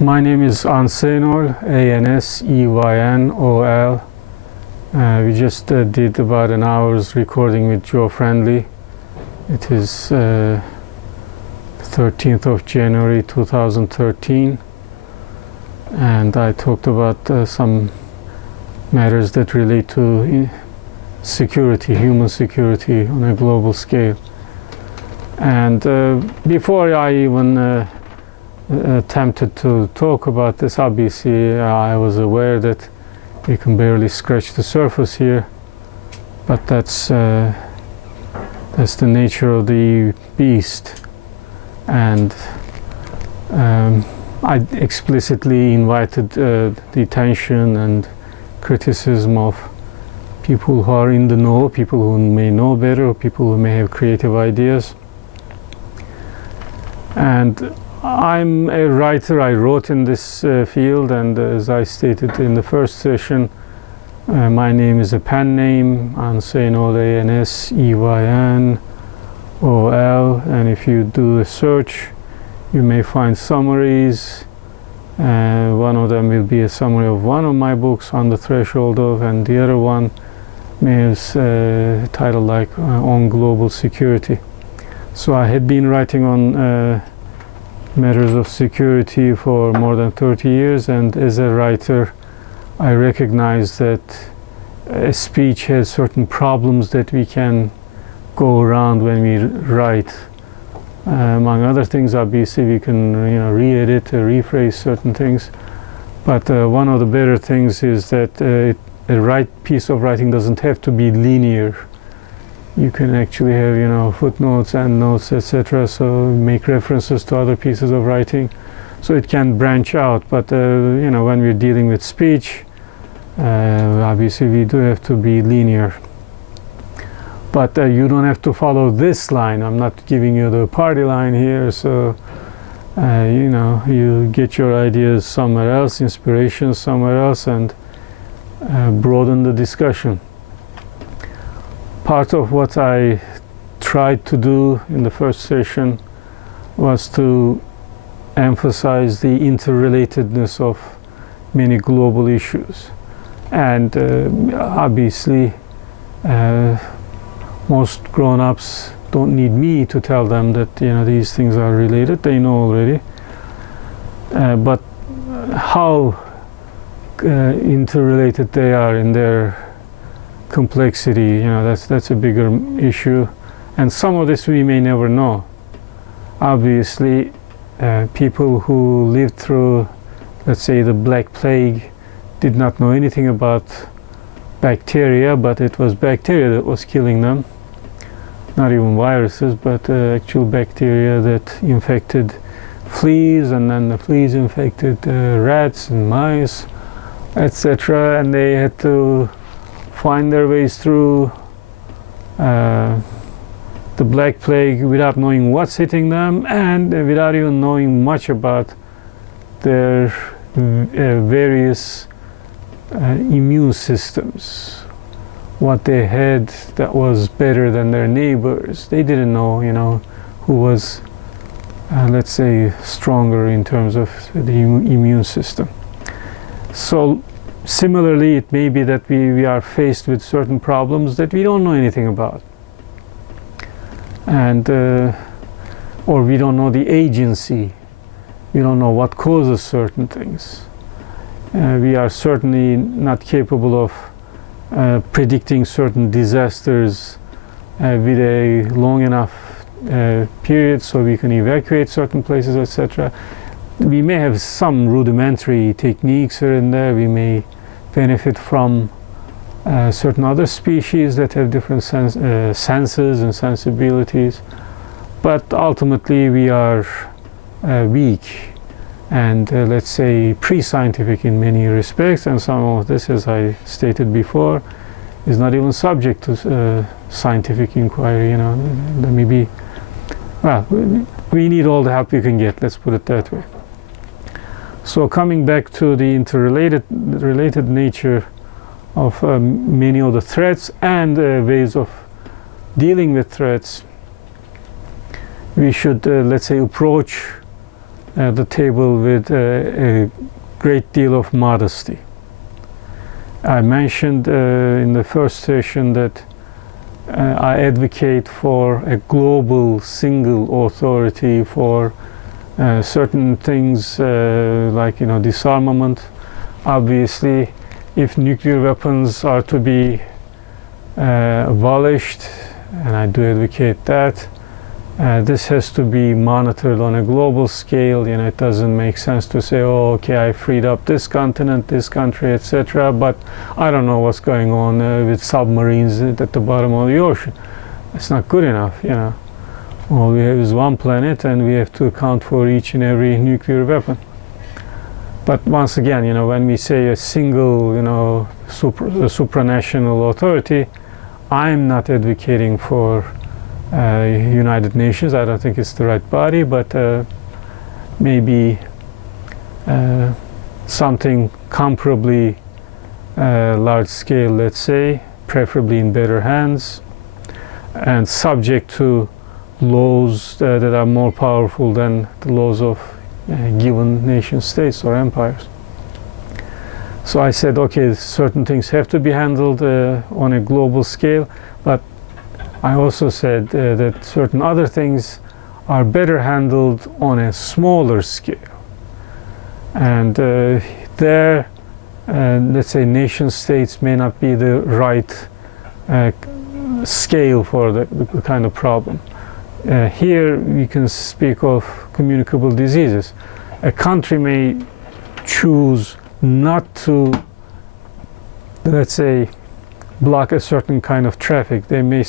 My name is Anseynol, Anseynol. We just did about an hour's recording with Joe Friendly. It is 13th of January 2013, and I talked about some matters that relate to security, human security on a global scale. And before I even attempted to talk about this, obviously I was aware that we can barely scratch the surface here, but that's the nature of the beast. And I explicitly invited the attention and criticism of people who are in the know, people who may know better, or people who may have creative ideas. And I'm a writer. I wrote in this field, and as I stated in the first session, my name is a pen name, Anseynol, Anseynol, and if you do a search, you may find summaries. One of them will be a summary of one of my books, On the Threshold of, and the other one may have a title like On Global Security. So I had been writing on matters of security for more than 30 years, and as a writer I recognize that a speech has certain problems that we can go around when we write. Among other things, obviously we can re-edit, rephrase certain things, but one of the better things is that a right piece of writing doesn't have to be linear. You can actually have footnotes, endnotes, etc., so make references to other pieces of writing, so it can branch out. But when we're dealing with speech, obviously we do have to be linear. But you don't have to follow this line. I'm not giving you the party line here, so you get your ideas somewhere else, inspiration somewhere else, and broaden the discussion. Part of what I tried to do in the first session was to emphasize the interrelatedness of many global issues. And obviously, most grown-ups don't need me to tell them that these things are related. They know already. But how interrelated they are in their complexity, that's a bigger issue, and some of this we may never know. Obviously, people who lived through, let's say, the Black Plague did not know anything about bacteria, but it was bacteria that was killing them. Not even viruses, but actual bacteria that infected fleas, and then the fleas infected rats and mice, etc., and they had to find their ways through the Black Plague without knowing what's hitting them, and without even knowing much about their various immune systems, what they had that was better than their neighbors. They didn't know, who was, let's say, stronger in terms of the immune system. So similarly, it may be that we are faced with certain problems that we don't know anything about, and or we don't know the agency. We don't know what causes certain things. We are certainly not capable of predicting certain disasters with a long enough period so we can evacuate certain places, etc. We may have some rudimentary techniques here and there. We may benefit from certain other species that have different senses and sensibilities, but ultimately we are weak and let's say pre-scientific in many respects, and some of this, as I stated before, is not even subject to scientific inquiry. There may be, well, we need all the help we can get, let's put it that way. So coming back to the related nature of many of the threats and ways of dealing with threats, we should, let's say, approach the table with a great deal of modesty. I mentioned in the first session that I advocate for a global single authority for certain things like disarmament. Obviously, if nuclear weapons are to be abolished, and I do advocate that, this has to be monitored on a global scale. It doesn't make sense to say, oh, okay, I freed up this continent, this country, etc., but I don't know what's going on with submarines at the bottom of the ocean. It's not good enough. All we have is one planet, and we have to account for each and every nuclear weapon. But once again, when we say a single, supranational authority, I'm not advocating for United Nations. I don't think it's the right body, but maybe something comparably large scale, let's say, preferably in better hands, and subject to laws that are more powerful than the laws of given nation states or empires. So I said, okay, certain things have to be handled on a global scale, but I also said that certain other things are better handled on a smaller scale. And there, let's say, nation states may not be the right scale for the kind of problem. Here we can speak of communicable diseases. A country may choose not to, let's say, block a certain kind of traffic. They may,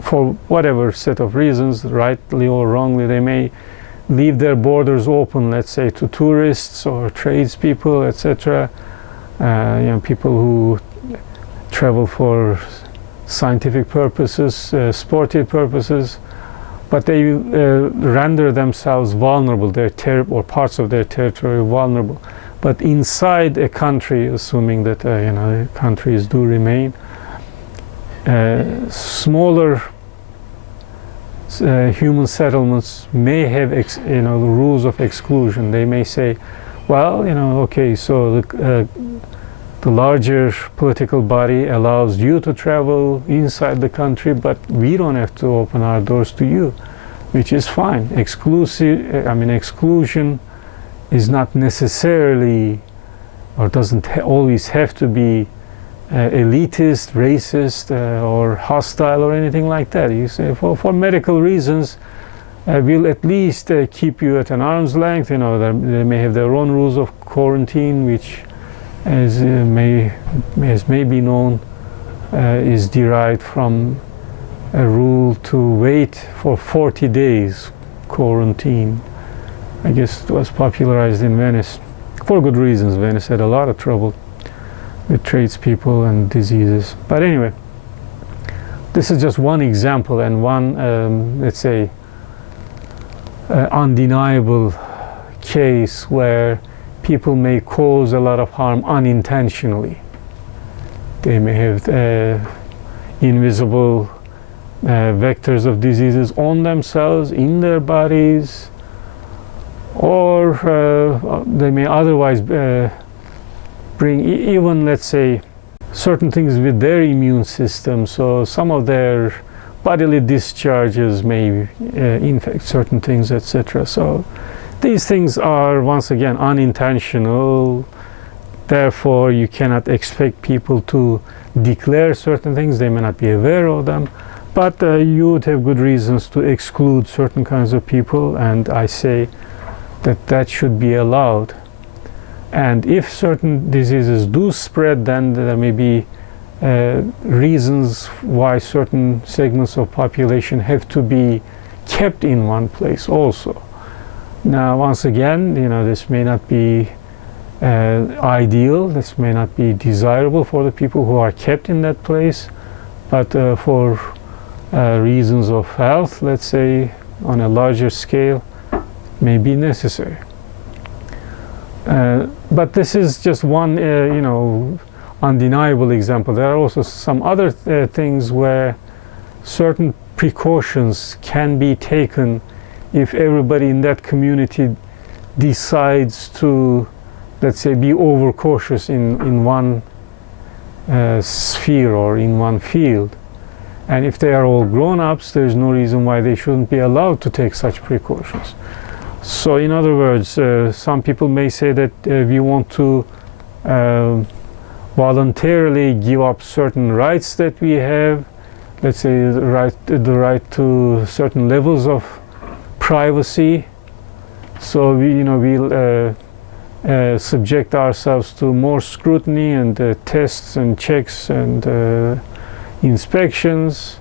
for whatever set of reasons, rightly or wrongly, they may leave their borders open, let's say, to tourists or tradespeople, etc. People who travel for scientific purposes, sportive purposes, but they render themselves vulnerable, or parts of their territory vulnerable. But inside a country, assuming that countries do remain, smaller human settlements may have rules of exclusion. They may say, well, okay, so the larger political body allows you to travel inside the country, but we don't have to open our doors to you, which is fine. Exclusion is not necessarily, or doesn't always have to be elitist, racist, or hostile, or anything like that. You say, for medical reasons, we'll at least keep you at an arm's length. They may have their own rules of quarantine, which, as may be known, is derived from a rule to wait for 40 days quarantine. I guess it was popularized in Venice for good reasons. Venice had a lot of trouble with tradespeople and diseases. But anyway, this is just one example and one, let's say, undeniable case where people may cause a lot of harm unintentionally. They may have invisible vectors of diseases on themselves, in their bodies, or they may otherwise bring even, let's say, certain things with their immune system. So some of their bodily discharges may infect certain things, etc. So these things are, once again, unintentional. Therefore, you cannot expect people to declare certain things. They may not be aware of them. But you would have good reasons to exclude certain kinds of people, and I say that should be allowed. And if certain diseases do spread, then there may be reasons why certain segments of population have to be kept in one place also. Now, once again, this may not be ideal, this may not be desirable for the people who are kept in that place, but for reasons of health, let's say, on a larger scale, may be necessary. But this is just one, undeniable example. There are also some other things where certain precautions can be taken if everybody in that community decides to, let's say, be overcautious in one sphere or in one field. And if they are all grown-ups, there's no reason why they shouldn't be allowed to take such precautions. So in other words, some people may say that we want to voluntarily give up certain rights that we have, let's say the right to certain levels of privacy. So we'll subject ourselves to more scrutiny and tests and checks and inspections,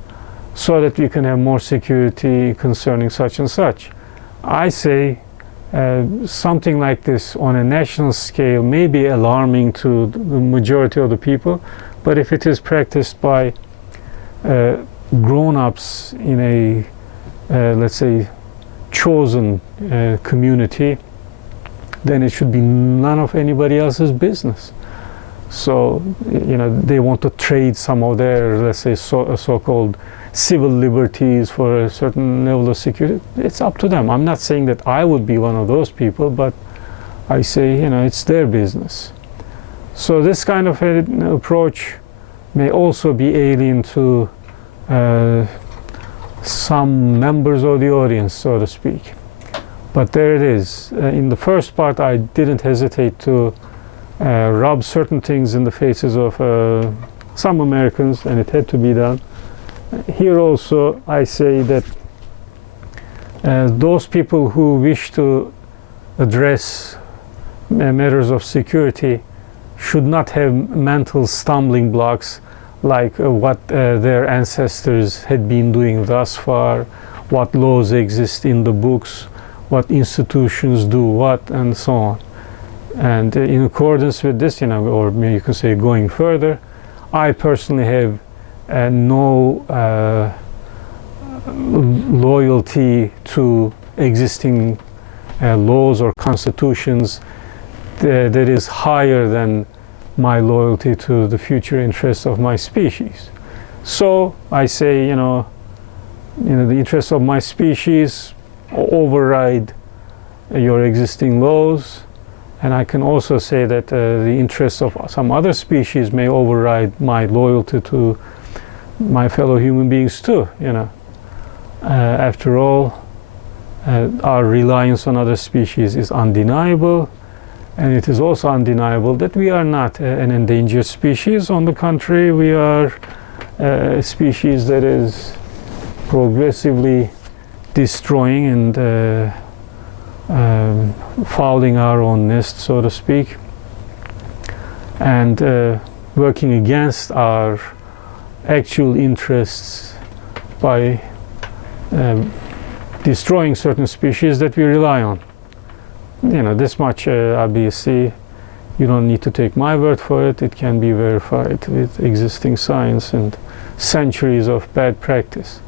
so that we can have more security concerning such and such. I say something like this on a national scale may be alarming to the majority of the people, but if it is practiced by grown-ups in a, let's say, chosen community, then it should be none of anybody else's business. So, they want to trade some of their, let's say, so-called civil liberties for a certain level of security. It's up to them. I'm not saying that I would be one of those people, but I say, it's their business. So this kind of an approach may also be alien to some members of the audience, so to speak. But there it is. In the first part, I didn't hesitate to rub certain things in the faces of some Americans, and it had to be done. Here also I say that those people who wish to address matters of security should not have mental stumbling blocks like what their ancestors had been doing thus far, what laws exist in the books, what institutions do what, and so on. And in accordance with this, or you can say going further, I personally have no loyalty to existing laws or constitutions that is higher than my loyalty to the future interests of my species. So I say, the interests of my species override your existing laws. And I can also say that the interests of some other species may override my loyalty to my fellow human beings too. After all, our reliance on other species is undeniable, and it is also undeniable that we are not an endangered species. On the contrary, we are a species that is progressively destroying and fouling our own nest, so to speak, and working against our actual interests by destroying certain species that we rely on. This much obviously you don't need to take my word for it. It can be verified with existing science and centuries of bad practice.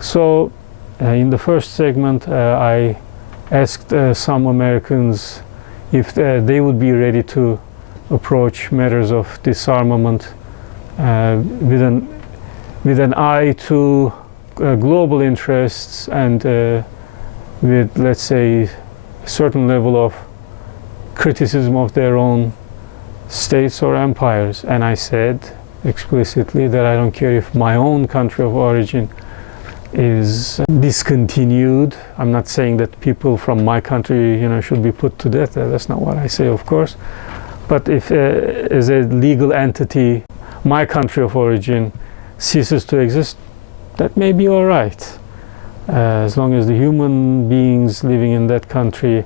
So in the first segment I asked some Americans if they would be ready to approach matters of disarmament with an eye to global interests and with, let's say, a certain level of criticism of their own states or empires. And I said explicitly that I don't care if my own country of origin is discontinued. I'm not saying that people from my country, should be put to death. That's not what I say, of course. But if, as a legal entity, my country of origin ceases to exist, that may be all right, as long as the human beings living in that country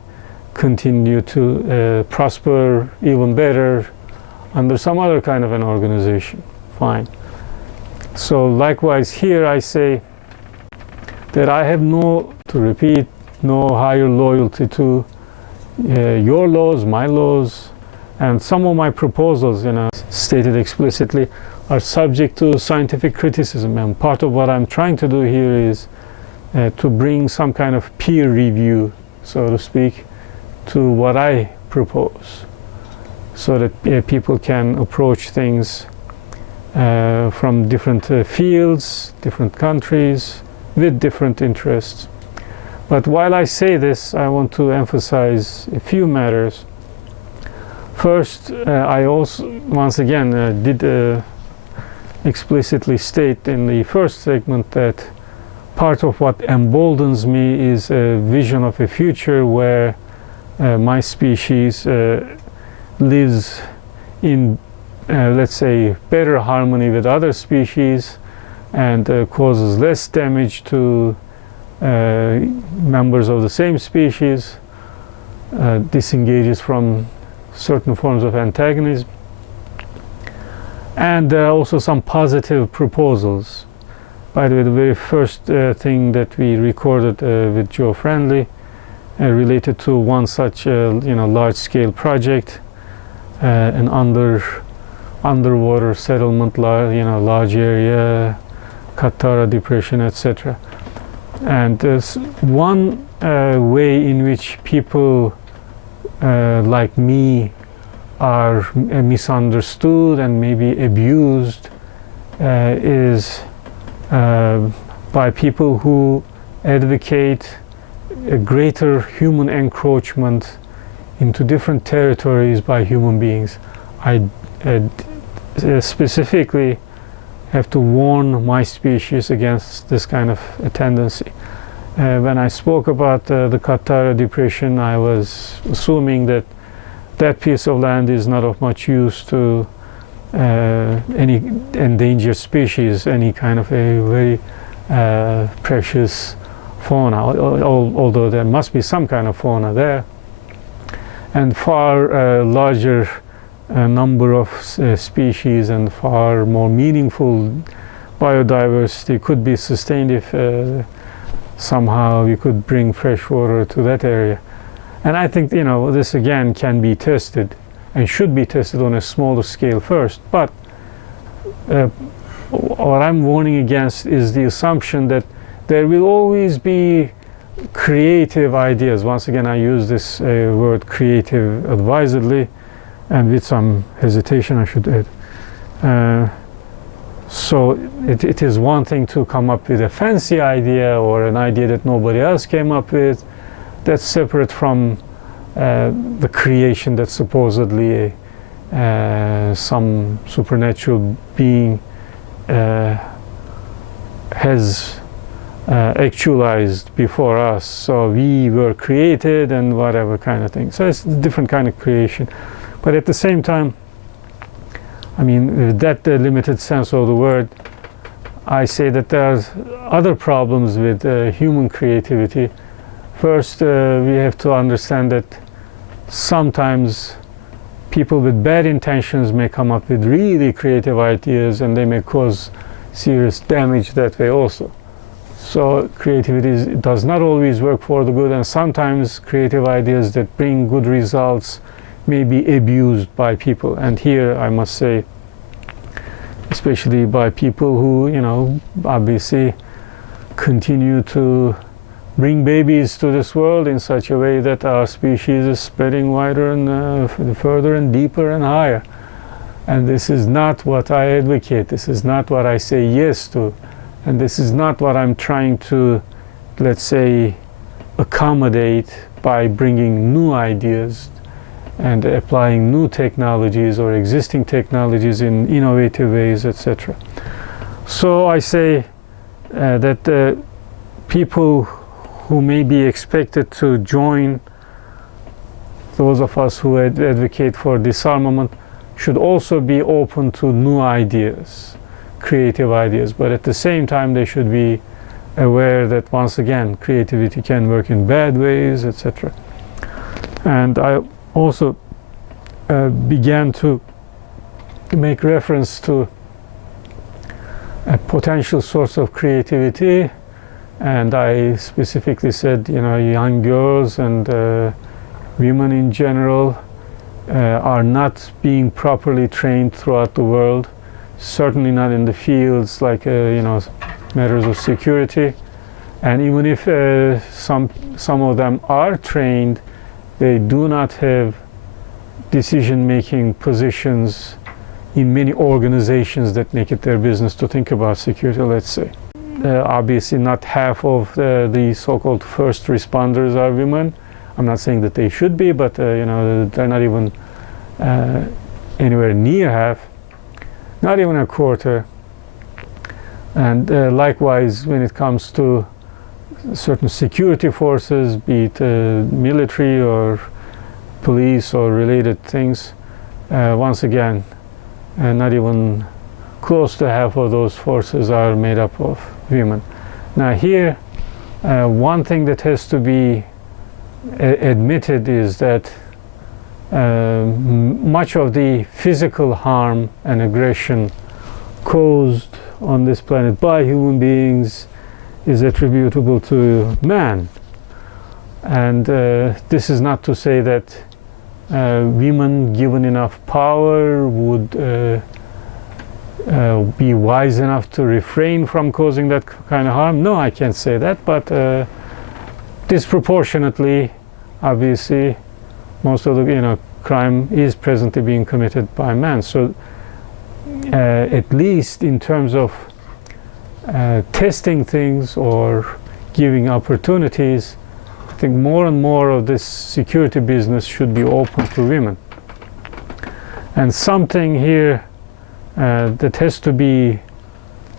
continue to prosper even better under some other kind of an organization. Fine. So likewise here I say that I have no higher loyalty to your laws, my laws, and some of my proposals, stated explicitly, are subject to scientific criticism. And part of what I'm trying to do here is to bring some kind of peer review, so to speak, to what I propose, so that people can approach things from different fields, different countries, with different interests. But while I say this, I want to emphasize a few matters. First, I also, once again, did explicitly state in the first segment that part of what emboldens me is a vision of a future where my species lives in, let's say, better harmony with other species and causes less damage to members of the same species, disengages from certain forms of antagonism. And there are also some positive proposals. By the way, the very first thing that we recorded with Joe Friendly related to one such large-scale project, an underwater settlement, large area, Qattara Depression, etc. And there's one way in which people like me are misunderstood and maybe abused is by people who advocate a greater human encroachment into different territories by human beings. I specifically have to warn my species against this kind of a tendency. When I spoke about the Qattara Depression, I was assuming that that piece of land is not of much use to any endangered species, any kind of a very precious fauna, although there must be some kind of fauna there. And far larger number of species and far more meaningful biodiversity could be sustained if somehow we could bring fresh water to that area. And I think this again can be tested and should be tested on a smaller scale first. But what I'm warning against is the assumption that there will always be creative ideas. Once again, I use this word creative advisedly and with some hesitation, I should add. So it is one thing to come up with a fancy idea or an idea that nobody else came up with. That's separate from the creation that supposedly some supernatural being has actualized before us. So we were created and whatever kind of thing. So it's a different kind of creation. But at the same time, I mean, with that limited sense of the word, I say that there are other problems with human creativity. First, we have to understand that sometimes people with bad intentions may come up with really creative ideas and they may cause serious damage that way also. So creativity does not always work for the good, and sometimes creative ideas that bring good results may be abused by people. And here I must say, especially by people who, obviously continue to bring babies to this world in such a way that our species is spreading wider and further and deeper and higher. And this is not what I advocate. This is not what I say yes to. And this is not what I'm trying to, let's say, accommodate by bringing new ideas and applying new technologies or existing technologies in innovative ways, etc. So I say that people who may be expected to join those of us who advocate for disarmament should also be open to new ideas, creative ideas, but at the same time they should be aware that once again creativity can work in bad ways, etc. And I also began to make reference to a potential source of creativity, and I specifically said, young girls and women in general are not being properly trained throughout the world, certainly not in the fields like matters of security. And even if some of them are trained, they do not have decision-making positions in many organizations that make it their business to think about security, let's say. obviously not half of the so-called first responders are women. I'm not saying that they should be, but you know, they're not even anywhere near half, not even a quarter. And likewise, when it comes to certain security forces, be it military or police or related things, once again, not even close to half of those forces are made up of women. Now here, one thing that has to be admitted is that much of the physical harm and aggression caused on this planet by human beings is attributable to man. And this is not to say that women given enough power would be wise enough to refrain from causing that kind of harm. No, I can't say that, but disproportionately, obviously, most of the crime is presently being committed by men. So at least in terms of testing things or giving opportunities, I think more and more of this security business should be open to women. And something here that has to be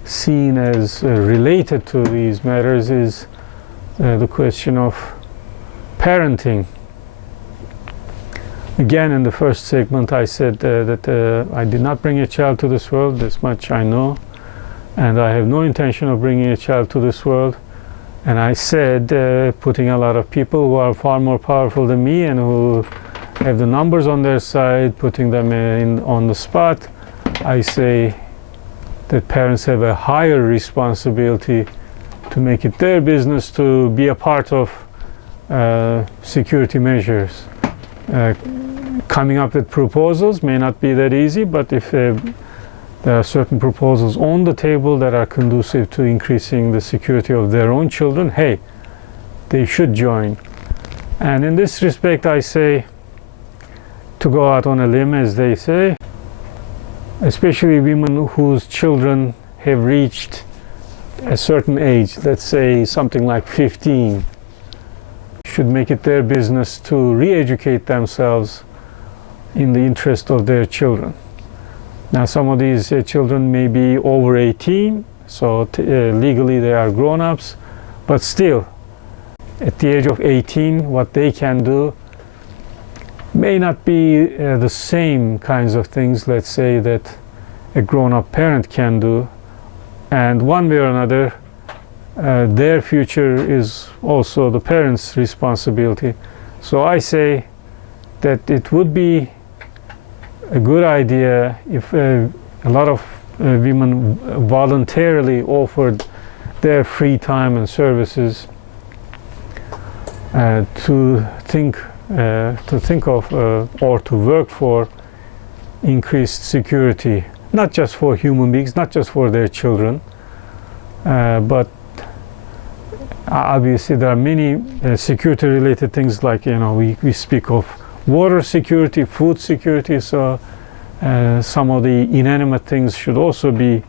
seen as related to these matters is the question of parenting. Again, in the first segment, I said that I did not bring a child to this world. This much I know, and I have no intention of bringing a child to this world. And I said, putting a lot of people who are far more powerful than me and who have the numbers on their side, putting them on the spot, I say that parents have a higher responsibility to make it their business to be a part of security measures. Coming up with proposals may not be that easy, but if there are certain proposals on the table that are conducive to increasing the security of their own children, hey, they should join. And in this respect, I say, to go out on a limb, as they say, especially women whose children have reached a certain age, let's say something like 15, should make it their business to re-educate themselves in the interest of their children. Now, some of these children may be over 18, so legally they are grown-ups, but still, at the age of 18, what they can do may not be the same kinds of things, let's say, that a grown-up parent can do. And one way or another, their future is also the parents' responsibility. So I say that it would be a good idea if a lot of women voluntarily offered their free time and services to think of or to work for increased security, not just for human beings, not just for their children, but obviously there are many security related things, like we speak of water security, food security, so some of the inanimate things should also be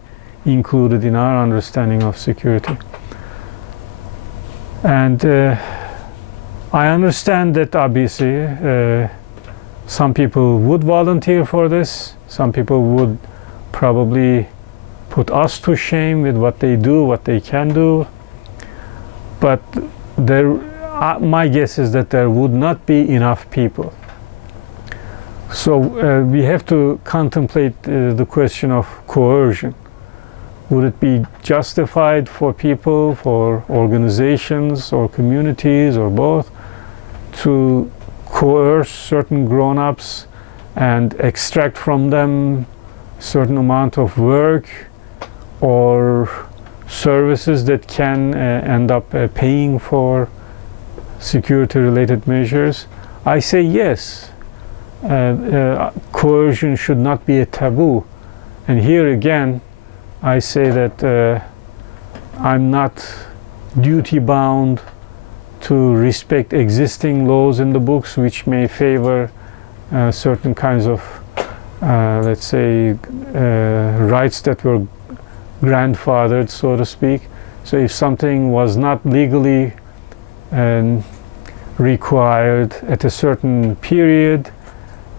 included in our understanding of security. And I understand that obviously some people would volunteer for this, some people would probably put us to shame with what they do, what they can do, but my guess is that there would not be enough people. So we have to contemplate the question of coercion. Would it be justified for people, for organizations or communities or both, to coerce certain grown-ups and extract from them certain amount of work or services that can end up paying for security related measures? I say yes. Coercion should not be a taboo. And here again, I say that I'm not duty bound to respect existing laws in the books which may favor certain kinds of, let's say, rights that were grandfathered, so to speak. So if something was not legally required at a certain period,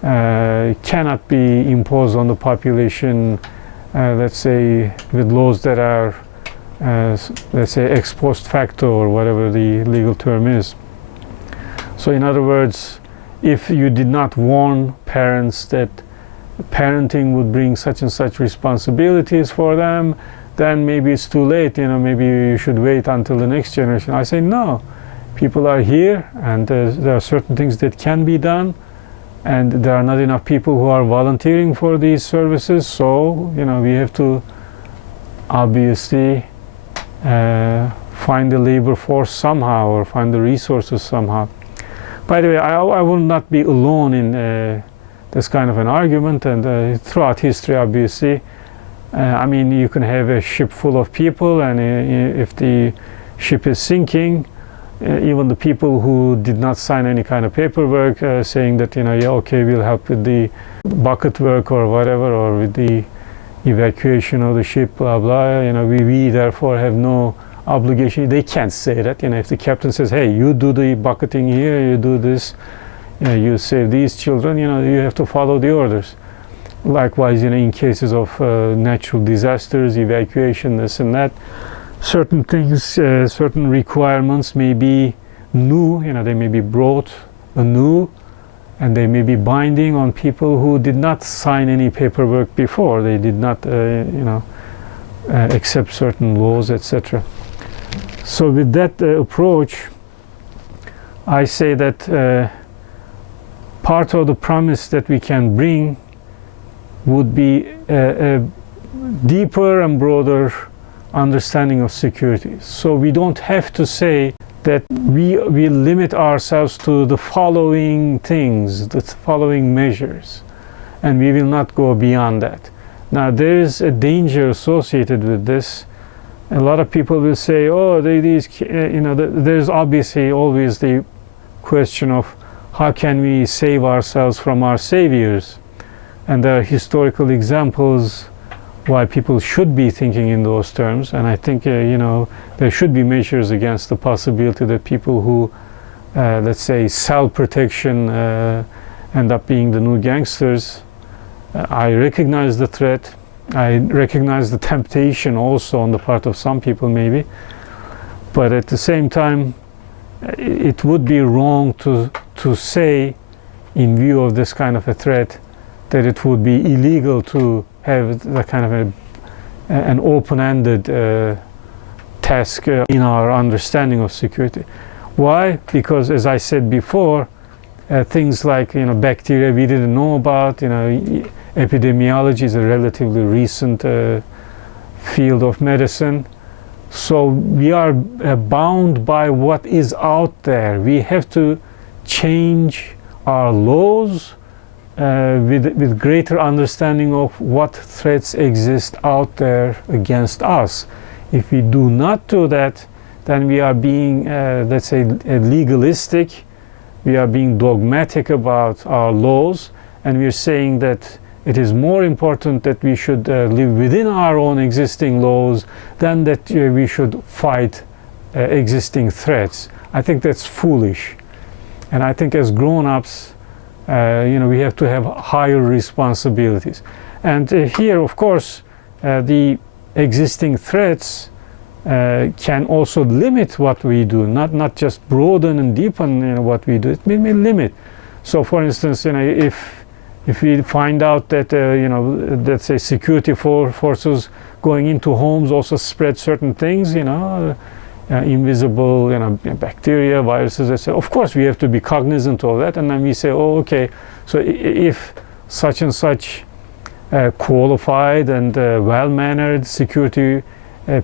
cannot be imposed on the population, let's say with laws that are, let's say, ex post facto, or whatever the legal term is. So in other words, if you did not warn parents that parenting would bring such and such responsibilities for them, then maybe it's too late, maybe you should wait until the next generation. I say no, people are here, and there are certain things that can be done, and there are not enough people who are volunteering for these services, so we have to obviously find the labor force somehow, or find the resources somehow. By the way, I will not be alone in this kind of an argument, and throughout history, obviously, I mean, you can have a ship full of people, and if the ship is sinking, even the people who did not sign any kind of paperwork saying that, yeah, okay, we'll help with the bucket work or whatever, or with the evacuation of the ship, blah, blah, we therefore have no obligation. They can't say that. If the captain says, hey, you do the bucketing here, you do this, you save these children, you have to follow the orders. Likewise, in cases of natural disasters, evacuation, this and that, certain things, certain requirements may be new, they may be brought anew, and they may be binding on people who did not sign any paperwork before. They did not, accept certain laws, etc. So with that approach, I say that part of the promise that we can bring would be a deeper and broader understanding of security. So we don't have to say that we limit ourselves to the following things, the following measures, and we will not go beyond that. Now, there is a danger associated with this. A lot of people will say, oh, there's obviously always the question of how can we save ourselves from our saviors? And there are historical examples why people should be thinking in those terms, and I think there should be measures against the possibility that people who let's say sell protection end up being the new gangsters. I recognize the threat, I recognize the temptation also on the part of some people maybe, but at the same time it would be wrong to say, in view of this kind of a threat, that it would be illegal to have that kind of an open-ended task in our understanding of security. Why? Because, as I said before, things like bacteria we didn't know about. Epidemiology is a relatively recent field of medicine. So we are bound by what is out there. We have to change our laws with greater understanding of what threats exist out there against us. If we do not do that, then we are being, let's say, legalistic, we are being dogmatic about our laws, and we are saying that it is more important that we should live within our own existing laws than that we should fight existing threats. I think that's foolish. And I think as grown-ups, we have to have higher responsibilities. And here, of course, the existing threats can also limit what we do, not just broaden and deepen what we do. It may limit. So, for instance, if we find out that let's say security forces going into homes also spread certain things, invisible bacteria, viruses, etc. Of course, we have to be cognizant of that, and then we say, oh, okay. So if such and such qualified and well-mannered security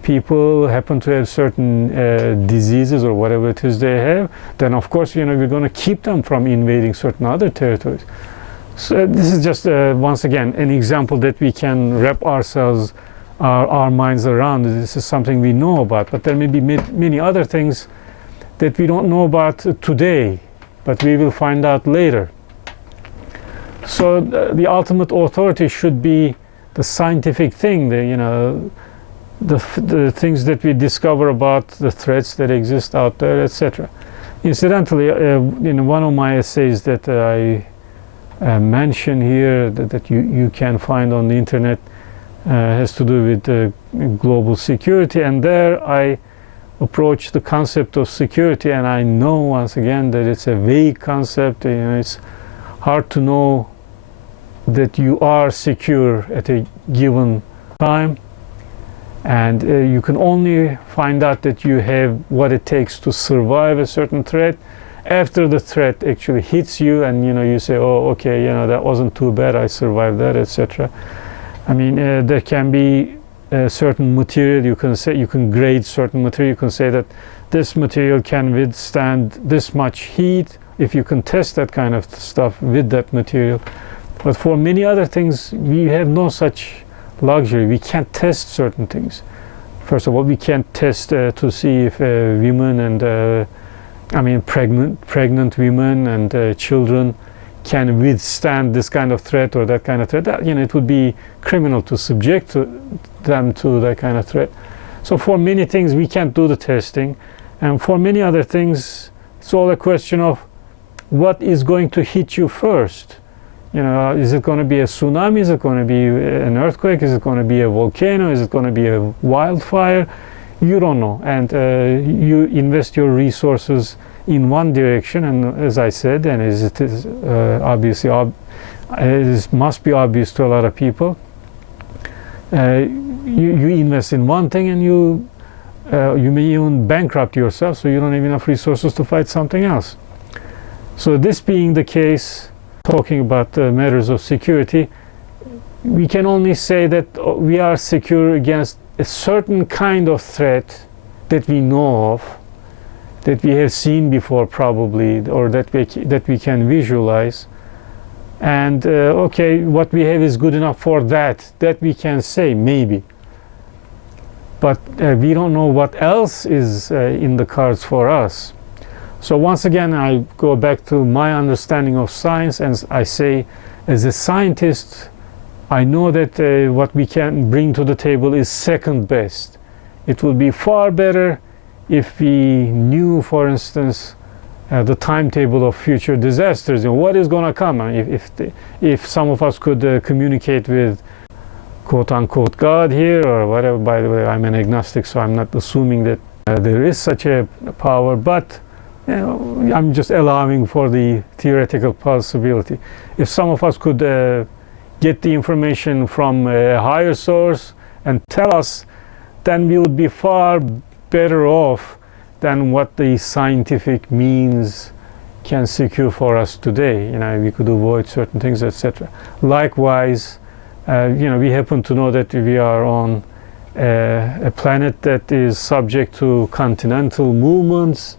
people happen to have certain diseases or whatever it is they have, then of course we're going to keep them from invading certain other territories. So this is just once again an example that we can wrap our minds around. This is something we know about, but there may be many other things that we don't know about today, but we will find out later. So the ultimate authority should be the scientific thing, the things that we discover about the threats that exist out there, etc. Incidentally, in one of my essays that I mention here that you can find on the internet has to do with global security, and there I approach the concept of security, and I know once again that it's a vague concept. It's hard to know that you are secure at a given time, and you can only find out that you have what it takes to survive a certain threat after the threat actually hits you, and you say, oh, okay, that wasn't too bad, I survived that, etc. I mean, there can be certain material, you can grade certain material, you can say that this material can withstand this much heat, if you can test that kind of stuff with that material. But for many other things, we have no such luxury. We can't test certain things. First of all, we can't test to see if women and pregnant women and children can withstand this kind of threat or that kind of threat. It would be criminal to subject them to that kind of threat. So for many things, we can't do the testing, and for many other things, it's all a question of what is going to hit you first. Is it going to be a tsunami? Is it going to be an earthquake? Is it going to be a volcano? Is it going to be a wildfire? You don't know, and you invest your resources in one direction, and as I said, and as it is obviously must be obvious to a lot of people, you invest in one thing, and you may even bankrupt yourself, so you don't have enough resources to fight something else. So this being the case, talking about matters of security, we can only say that we are secure against a certain kind of threat that we know of, that we have seen before probably, or that we can visualize. And okay, what we have is good enough for that we can say, maybe. But we don't know what else is in the cards for us. So once again, I go back to my understanding of science, and I say, as a scientist, I know that what we can bring to the table is second best. It would be far better if we knew, for instance, the timetable of future disasters, what is going to come. If some of us could communicate with quote-unquote God here, or whatever. By the way, I'm an agnostic, so I'm not assuming that there is such a power, but I'm just allowing for the theoretical possibility. If some of us could get the information from a higher source and tell us, then we would be far better off than what the scientific means can secure for us today. We could avoid certain things, etc. Likewise, we happen to know that we are on a planet that is subject to continental movements,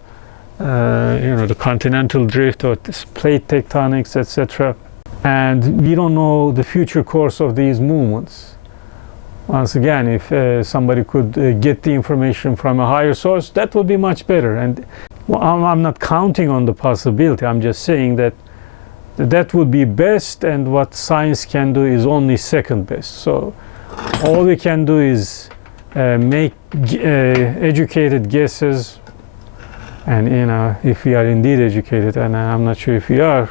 the continental drift or plate tectonics, etc. And we don't know the future course of these movements. Once again, if somebody could get the information from a higher source, that would be much better. And I'm not counting on the possibility. I'm just saying that that would be best, and what science can do is only second best. So all we can do is make educated guesses, and if we are indeed educated, and I'm not sure if we are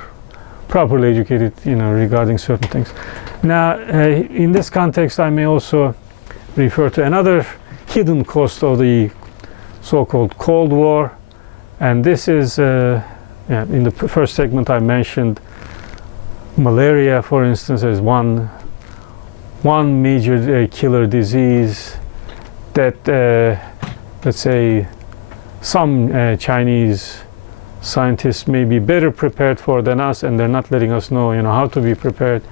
properly educated, regarding certain things. Now, in this context, I may also refer to another hidden cost of the so-called Cold War, and this is, in the first segment I mentioned malaria, for instance, as one major killer disease that, let's say, some Chinese scientists may be better prepared for than us, and they're not letting us know, how to be prepared.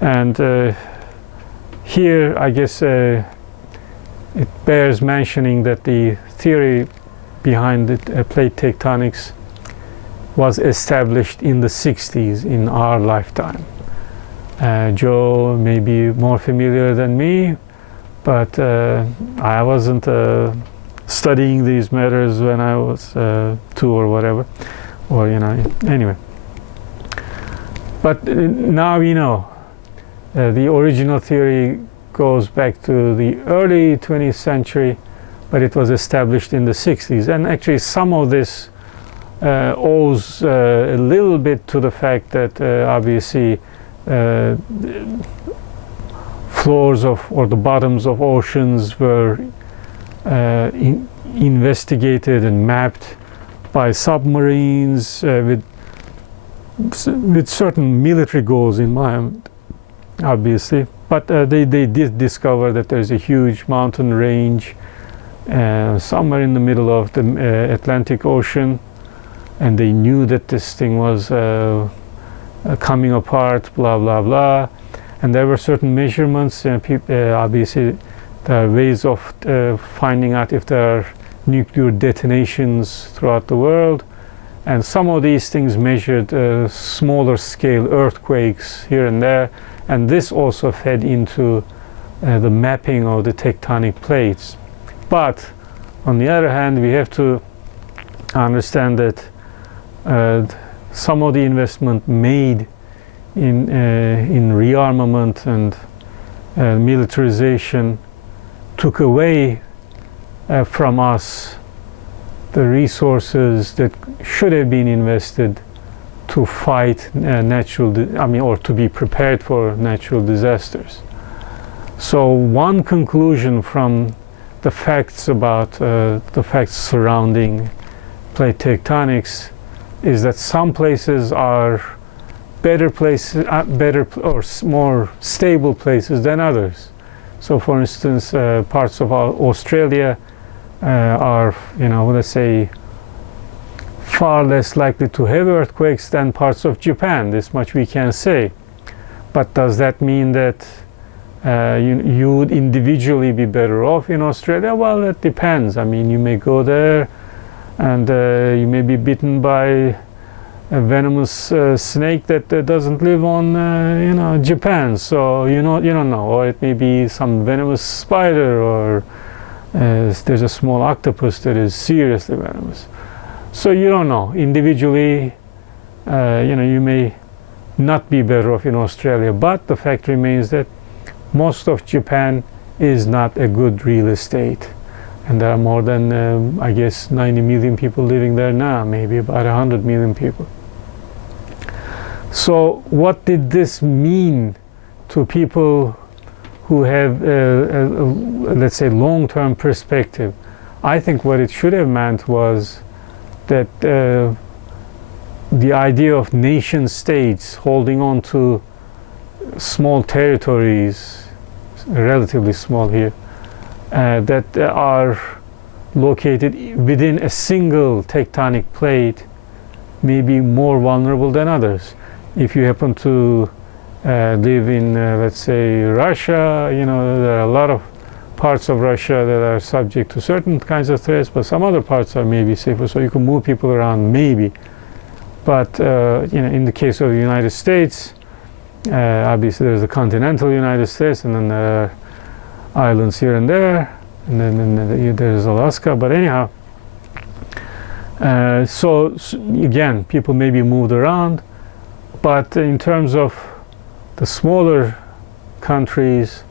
And here, I guess, it bears mentioning that the theory behind plate tectonics was established in the 60s, in our lifetime. Joe may be more familiar than me, but I wasn't studying these matters when I was 2 or whatever, or anyway. But now we know the original theory goes back to the early 20th century, but it was established in the 60s. And actually some of this owes a little bit to the fact that obviously floors of, or the bottoms of oceans were investigated and mapped by submarines with certain military goals in mind, obviously. But they did discover that there's a huge mountain range somewhere in the middle of the Atlantic Ocean, and they knew that this thing was coming apart, blah, blah, blah. And there were certain measurements, obviously there are ways of finding out if there are nuclear detonations throughout the world. And some of these things measured smaller scale earthquakes here and there. And this also fed into the mapping of the tectonic plates. But on the other hand, we have to understand that some of the investment made in rearmament and militarization took away from us the resources that should have been invested to fight or to be prepared for natural disasters. So one conclusion from the facts about the facts surrounding plate tectonics is that some places are better places, or more stable places than others. So, for instance, parts of Australia are, let's say, far less likely to have earthquakes than parts of Japan. This much we can say. But does that mean that you would individually be better off in Australia? Well, it depends. I mean, you may go there and you may be bitten by a venomous snake that doesn't live on, Japan. So you don't know. Or it may be some venomous spider, or there's a small octopus that is seriously venomous. So you don't know. Individually, you may not be better off in Australia. But the fact remains that most of Japan is not a good real estate. And there are more than, I guess, 90 million people living there now, maybe about 100 million people. So what did this mean to people who have, let's say, long-term perspective? I think what it should have meant was that the idea of nation states holding on to small territories, relatively small here, that are located within a single tectonic plate may be more vulnerable than others. If you happen to live in, let's say, Russia, there are a lot of parts of Russia that are subject to certain kinds of threats, but some other parts are maybe safer, so you can move people around, maybe. But in the case of the United States, obviously there's the continental United States, and then there are islands here and there, and then there's Alaska. But anyhow, so again, people may be moved around, but in terms of the smaller countries,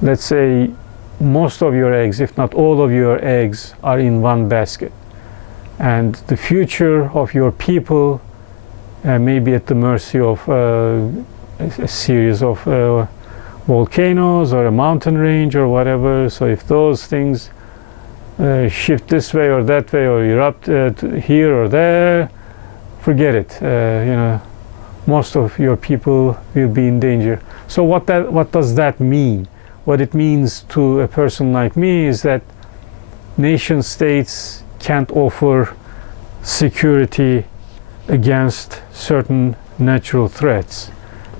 let's say most of your eggs, if not all of your eggs, are in one basket. And the future of your people may be at the mercy of a series of volcanoes or a mountain range or whatever. So if those things shift this way or that way, or erupt here or there, forget it. Most of your people will be in danger. So what does that mean? What it means to a person like me is that nation states can't offer security against certain natural threats.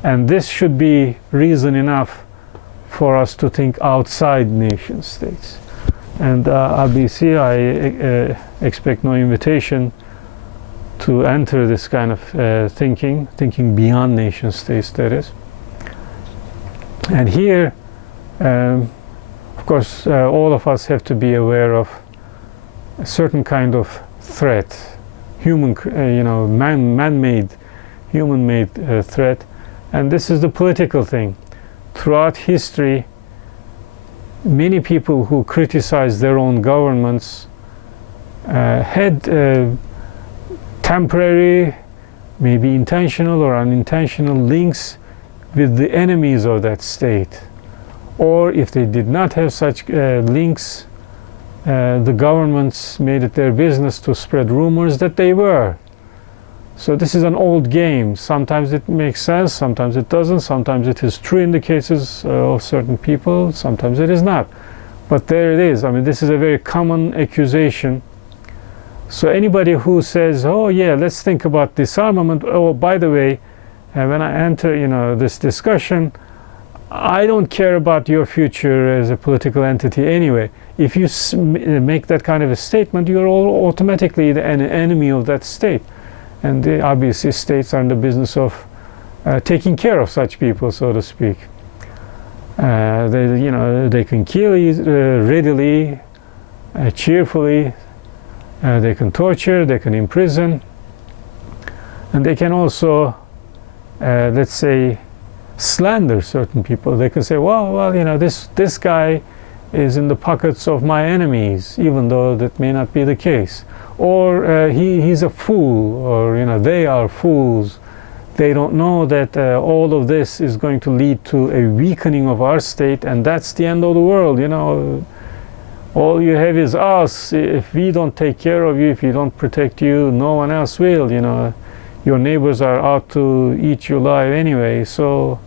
And this should be reason enough for us to think outside nation states. And obviously I expect no invitation to enter this kind of thinking beyond nation states, that is. And here, of course, all of us have to be aware of a certain kind of threat, man-made, human-made threat, and this is the political thing. throughout history, many people who criticize their own governments had temporary, maybe intentional or unintentional links with the enemies of that state. Or if they did not have such links, the governments made it their business to spread rumors that they were. So this is an old game. Sometimes it makes sense, sometimes it doesn't, sometimes it is true in the cases of certain people, sometimes it is not. But there it is. I mean, this is a very common accusation. So anybody who says, oh yeah, let's think about disarmament, oh, by the way, when I enter, this discussion, I don't care about your future as a political entity anyway. If you make that kind of a statement, you're automatically an enemy of that state. And obviously states are in the business of taking care of such people, so to speak. They can kill readily, cheerfully. They can torture, they can imprison, and they can also, let's say, slander certain people. They can say, well, this guy is in the pockets of my enemies, even though that may not be the case. Or he's a fool, or they are fools. They don't know that all of this is going to lead to a weakening of our state, and that's the end of the world. All you have is us. If we don't take care of you, if we don't protect you, no one else will. Your neighbors are out to eat you alive anyway. So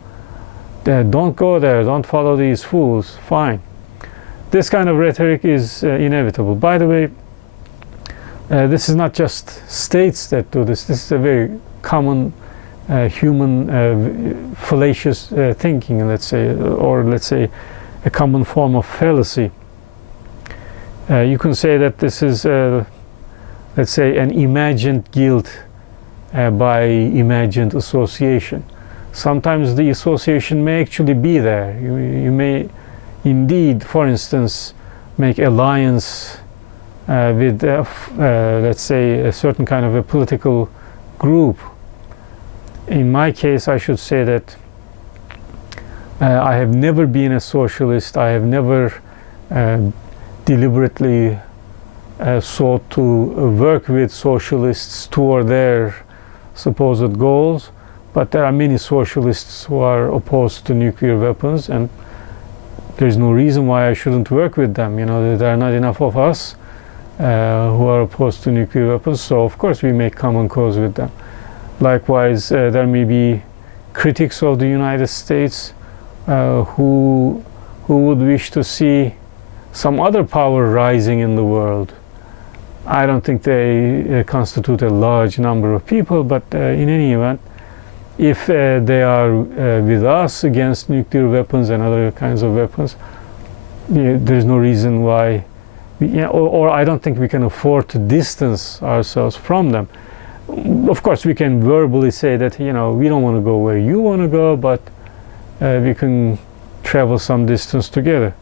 don't go there. Don't follow these fools. Fine. This kind of rhetoric is inevitable. By the way, this is not just states that do this. This is a very common human fallacious thinking, let's say, or let's say a common form of fallacy. You can say that this is, let's say, an imagined guilt by imagined association. Sometimes the association may actually be there. You may indeed, for instance, make alliance with, let's say, a certain kind of a political group. In my case, I should say that I have never been a socialist. I have never deliberately sought to work with socialists toward their supposed goals, but there are many socialists who are opposed to nuclear weapons, and there's no reason why I shouldn't work with them. There are not enough of us who are opposed to nuclear weapons, so of course we make common cause with them. Likewise, there may be critics of the United States who would wish to see some other power rising in the world. I don't think they constitute a large number of people, but in any event, if they are with us against nuclear weapons and other kinds of weapons, there's no reason why, or I don't think we can afford to distance ourselves from them. Of course, we can verbally say that, we don't want to go where you want to go, but we can travel some distance together.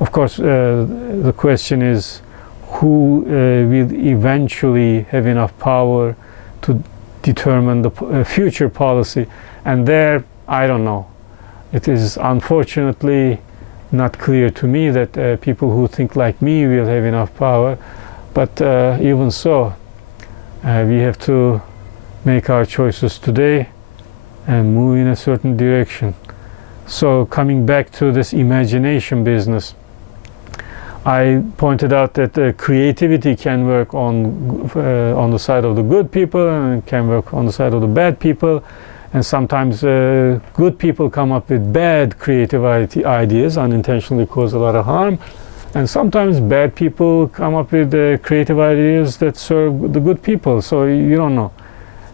Of course, the question is who will eventually have enough power to determine the future policy, and there, I don't know. It is unfortunately not clear to me that people who think like me will have enough power, but even so, we have to make our choices today and move in a certain direction. So coming back to this imagination business, I pointed out that creativity can work on the side of the good people and can work on the side of the bad people, and sometimes good people come up with bad creative ideas, unintentionally cause a lot of harm, and sometimes bad people come up with creative ideas that serve the good people. So you don't know.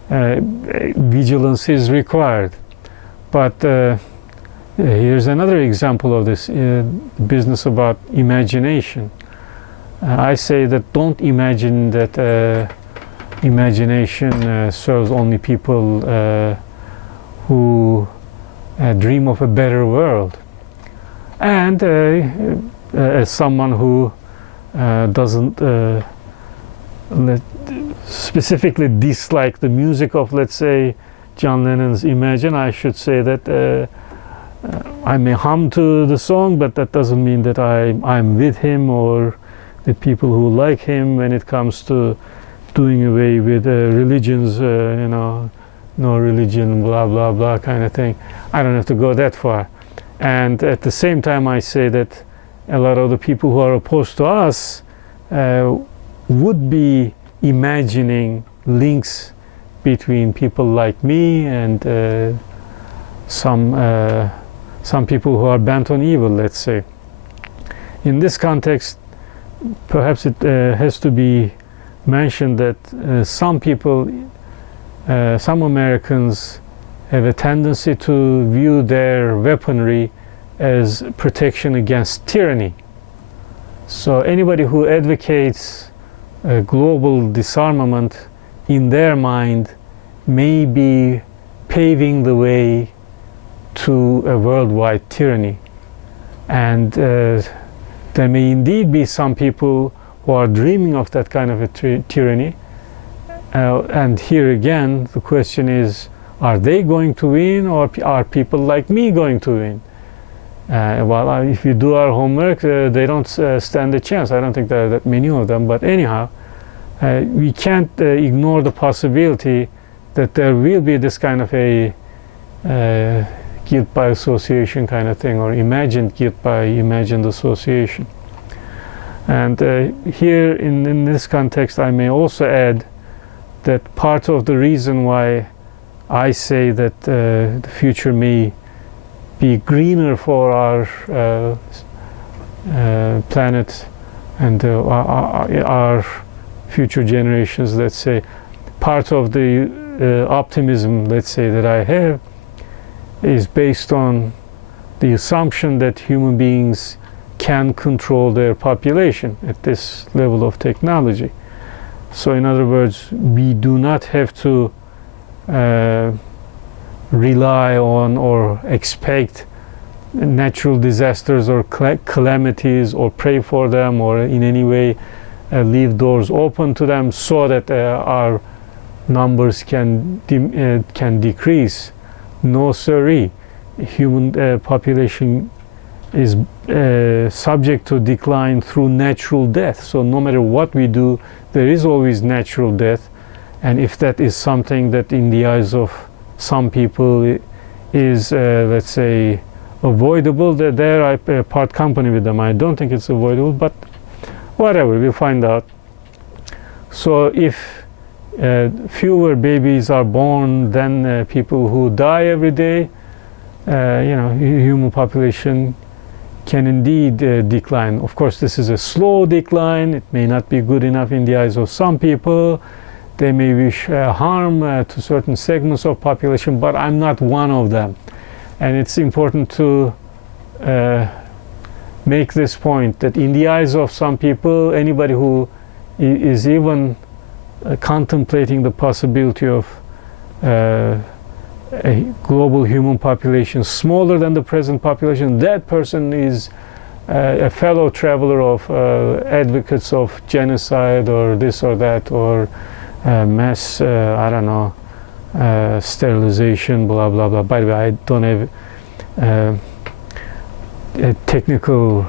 Vigilance is required. But here's another example of this business about imagination. I say that don't imagine that imagination serves only people who dream of a better world. And as someone who doesn't specifically dislike the music of, let's say, John Lennon's Imagine, I should say that I may hum to the song, but that doesn't mean that I'm with him or the people who like him when it comes to doing away with religions, no religion, blah, blah, blah kind of thing. I don't have to go that far. And at the same time, I say that a lot of the people who are opposed to us would be imagining links between people like me and some people who are bent on evil, let's say. In this context, perhaps it has to be mentioned that some people, some Americans have a tendency to view their weaponry as protection against tyranny. So anybody who advocates global disarmament, in their mind, may be paving the way to a worldwide tyranny. And there may indeed be some people who are dreaming of that kind of a tyranny. And here again, the question is, are they going to win, or are people like me going to win? Well, if we do our homework, they don't stand a chance. I don't think there are that many of them. But anyhow, we can't ignore the possibility that there will be this kind of a guilt by association kind of thing, or imagined guilt by imagined association. And here in this context, I may also add that part of the reason why I say that the future may be greener for our planet and our future generations, let's say, part of the optimism, let's say, that I have is based on the assumption that human beings can control their population at this level of technology. So in other words, we do not have to rely on or expect natural disasters or calamities, or pray for them, or in any way leave doors open to them so that our numbers can decrease. No siree. Human population is subject to decline through natural death. So no matter what we do, there is always natural death. And if that is something that in the eyes of some people is, let's say, avoidable, there I part company with them. I don't think it's avoidable, but whatever, we'll find out. So if fewer babies are born than people who die every day, human population can indeed decline. Of course, this is a slow decline. It may not be good enough in the eyes of some people. They may wish harm to certain segments of population, but I'm not one of them. And it's important to make this point, that in the eyes of some people, anybody who is even contemplating the possibility of a global human population smaller than the present population, that person is a fellow traveler of advocates of genocide or this or that, or mass, sterilization, blah, blah, blah. By the way, I don't have a technical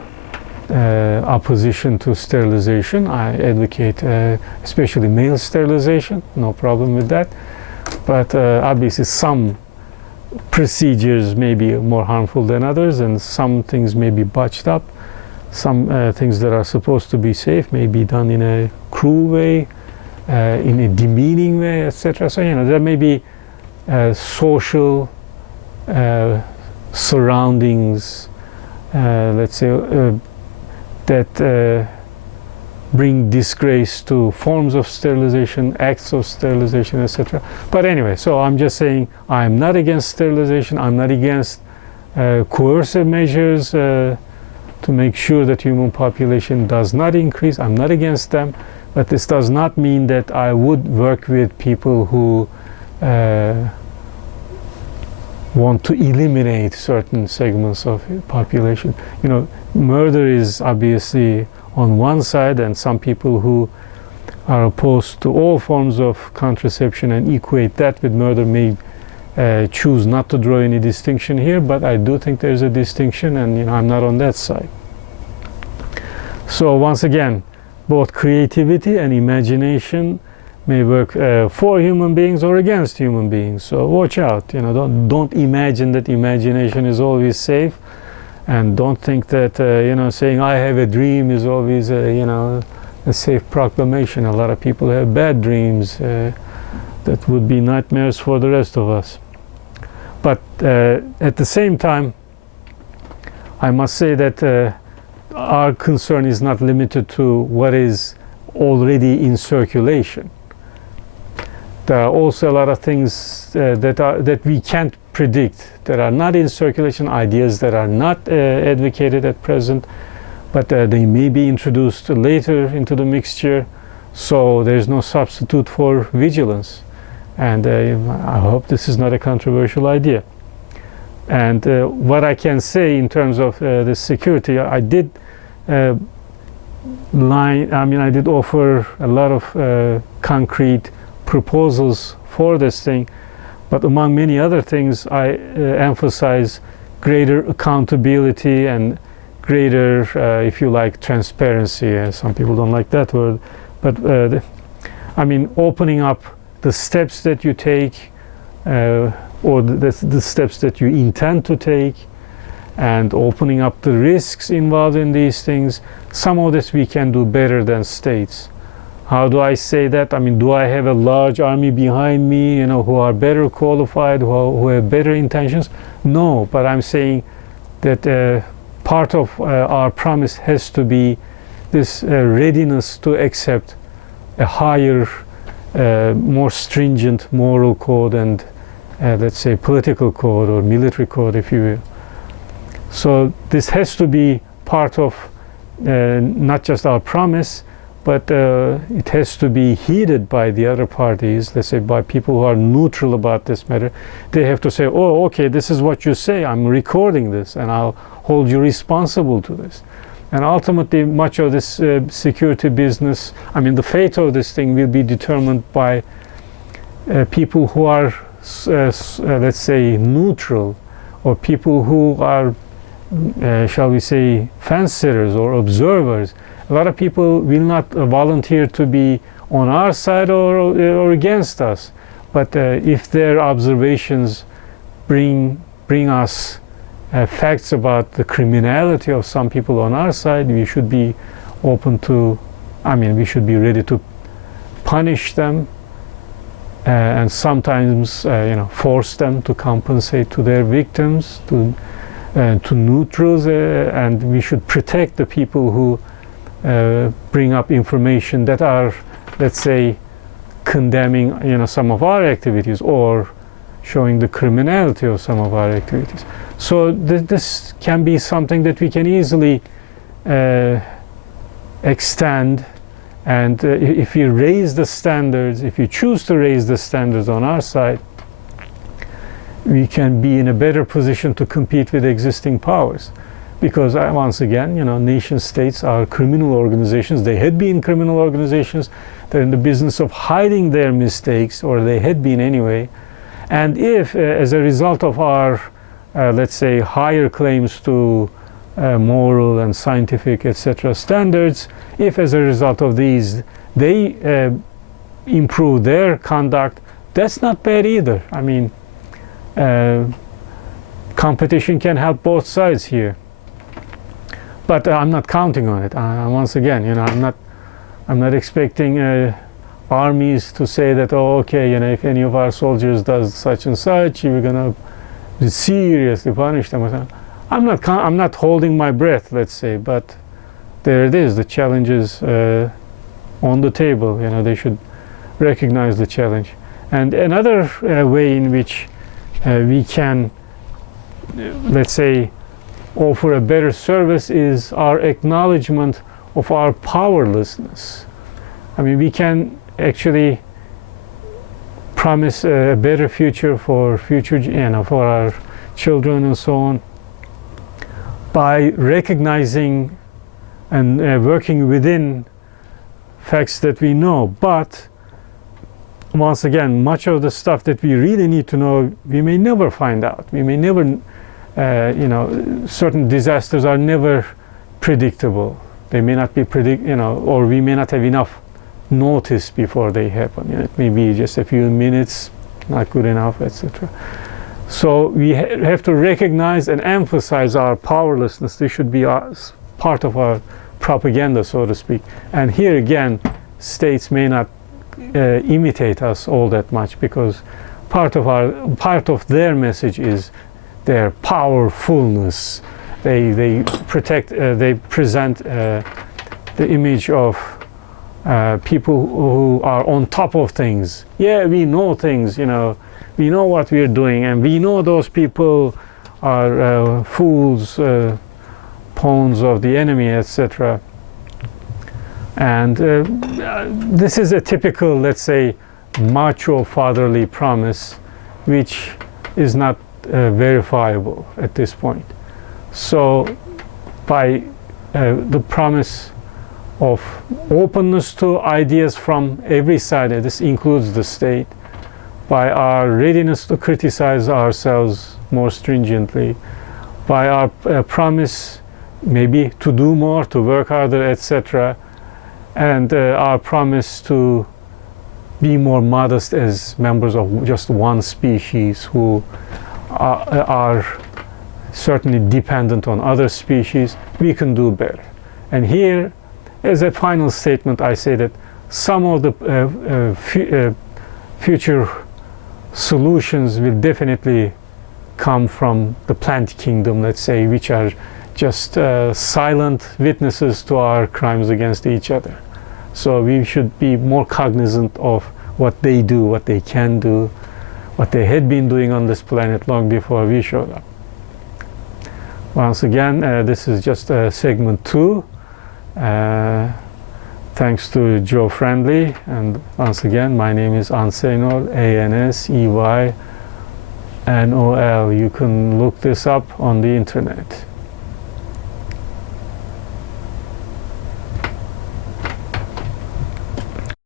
opposition to sterilization. I advocate especially male sterilization, no problem with that. But obviously some procedures may be more harmful than others, and some things may be botched up. Some things that are supposed to be safe may be done in a cruel way, in a demeaning way, etc. So, there may be social surroundings, let's say, that bring disgrace to forms of sterilization, acts of sterilization, etc. But anyway, so I'm just saying I'm not against sterilization. I'm not against coercive measures to make sure that human population does not increase. I'm not against them. But this does not mean that I would work with people who want to eliminate certain segments of population. Murder is obviously on one side, and some people who are opposed to all forms of contraception and equate that with murder may choose not to draw any distinction here, but I do think there's a distinction, and I'm not on that side. So once again, both creativity and imagination may work for human beings or against human beings. So watch out. Don't imagine that imagination is always safe, and don't think that saying I have a dream is always a safe proclamation. A lot of people have bad dreams that would be nightmares for the rest of us. But at the same time, I must say that our concern is not limited to what is already in circulation. There are also a lot of things that we can't predict, that are not in circulation, ideas that are not advocated at present, but they may be introduced later into the mixture. So there's no substitute for vigilance. And I hope this is not a controversial idea. And what I can say in terms of the security, I did offer a lot of concrete proposals for this thing, but among many other things, I emphasize greater accountability and greater, if you like, transparency. Some people don't like that word, but opening up the steps that you take, or the steps that you intend to take, and opening up the risks involved in these things. Some of this we can do better than states. How do I say that? Do I have a large army behind me, who are better qualified, who have better intentions? No, but I'm saying that part of our promise has to be this readiness to accept a higher, more stringent moral code and let's say political code or military code, if you will. So this has to be part of not just our promise, but it has to be heeded by the other parties, let's say by people who are neutral about this matter. They have to say, oh, okay, this is what you say, I'm recording this, and I'll hold you responsible to this. And ultimately, much of this security business, the fate of this thing will be determined by people who are, let's say, neutral, or people who are, shall we say, fence-sitters or observers. A lot of people will not volunteer to be on our side or against us. But if their observations bring us facts about the criminality of some people on our side, we should be open to, we should be ready to punish them and sometimes force them to compensate to their victims, to neutrals, and we should protect the people who bring up information that are, let's say, condemning some of our activities or showing the criminality of some of our activities. So this can be something that we can easily extend, and if you raise the standards, if you choose to raise the standards on our side, we can be in a better position to compete with existing powers. Because once again, nation states are criminal organizations. They had been criminal organizations. They're in the business of hiding their mistakes, or they had been anyway. And if, as a result of our, let's say, higher claims to moral and scientific, etc. standards, if as a result of these they improve their conduct, that's not bad either. Competition can help both sides here. But I'm not counting on it. Once again, I'm not expecting armies to say that, oh, okay, if any of our soldiers does such and such, we're gonna seriously punish them. I'm not holding my breath, let's say, but there it is. The challenge is on the table. They should recognize the challenge. And another way in which we can, let's say, offer a better service is our acknowledgement of our powerlessness. We can actually promise a better future for for our children and so on by recognizing and working within facts that we know. But once again, much of the stuff that we really need to know, we may never find out. We may never, certain disasters are never predictable. They may not be or we may not have enough notice before they happen. It may be just a few minutes, not good enough, etc. So we have to recognize and emphasize our powerlessness. This should be part of our propaganda, so to speak. And here again, states may not imitate us all that much, because part of their message is their powerfulness. They present the image of people who are on top of things. Yeah, we know things, we know what we're doing, and we know those people are fools, pawns of the enemy, etc. And this is a typical, let's say, macho fatherly promise, which is not verifiable at this point. So by the promise of openness to ideas from every side, and this includes the state, by our readiness to criticize ourselves more stringently, by our promise maybe to do more, to work harder, etc., and our promise to be more modest as members of just one species who are certainly dependent on other species, we can do better. And here, as a final statement, I say that some of the future solutions will definitely come from the plant kingdom, let's say, which are just silent witnesses to our crimes against each other. So we should be more cognizant of what they do, what they can do, what they had been doing on this planet long before we showed up. Once again, this is just segment 2. Thanks to Joe Friendly, and once again, my name is Anseynol, Anseynol. You can look this up on the internet.